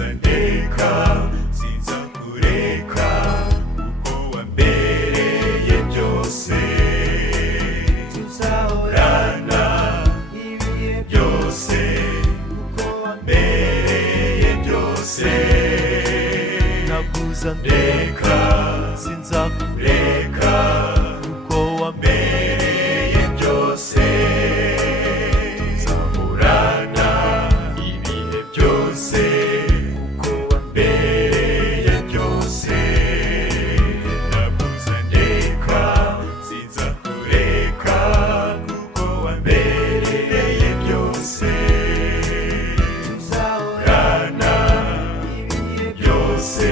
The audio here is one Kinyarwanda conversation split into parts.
ndeka sinza kureka kuko wambereye byose tuzahorana ibihe byose kuko wambereye byose nakuza ndeka sinza kureka kuko wambereye byose tuzahorana ibihe byose kuko wambereye byose nakuza ndeka sinza kureka kuko wambereye byose tuzahorana ibihe byose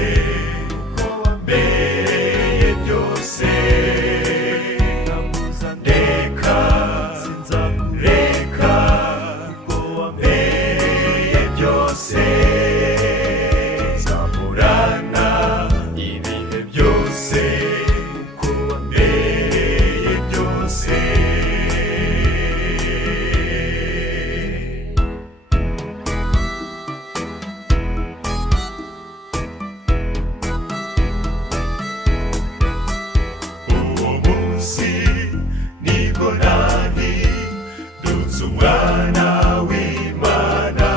kuko wambereye byose nakuza ndeka sinza kureka kuko wambereye byose tuzahorana ibihe byose kuko wambereye byose. Uwo munsi nibwo nahindutse umwana w'Imana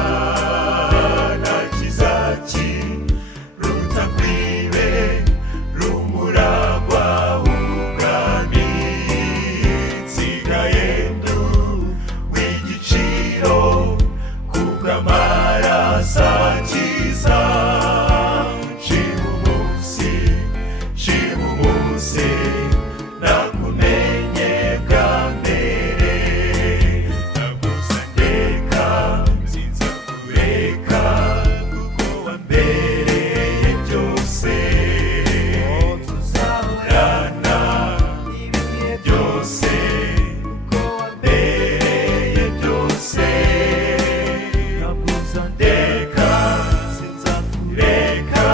nta kizakiruta kwibera umuragwa w'ubwami nsigaye nduw'igiciro kubw'amaraso akiza nshima umunsi nakumenye bwa mbere nakuza ndeka sinza kureka kuko wambereye byose tuzahorana ibihe byose kuko wambereye byose nakuza ndeka sinza kureka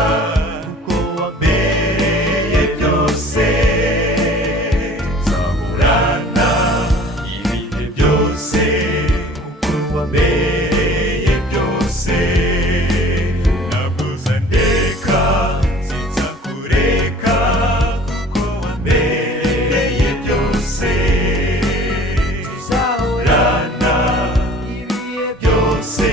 kuko wambereye byose tuzahorana ibihe byose kuko wambereye byose nakuza ndeka sinza kureka kuko wambereye byose tuzahorana ibihe byose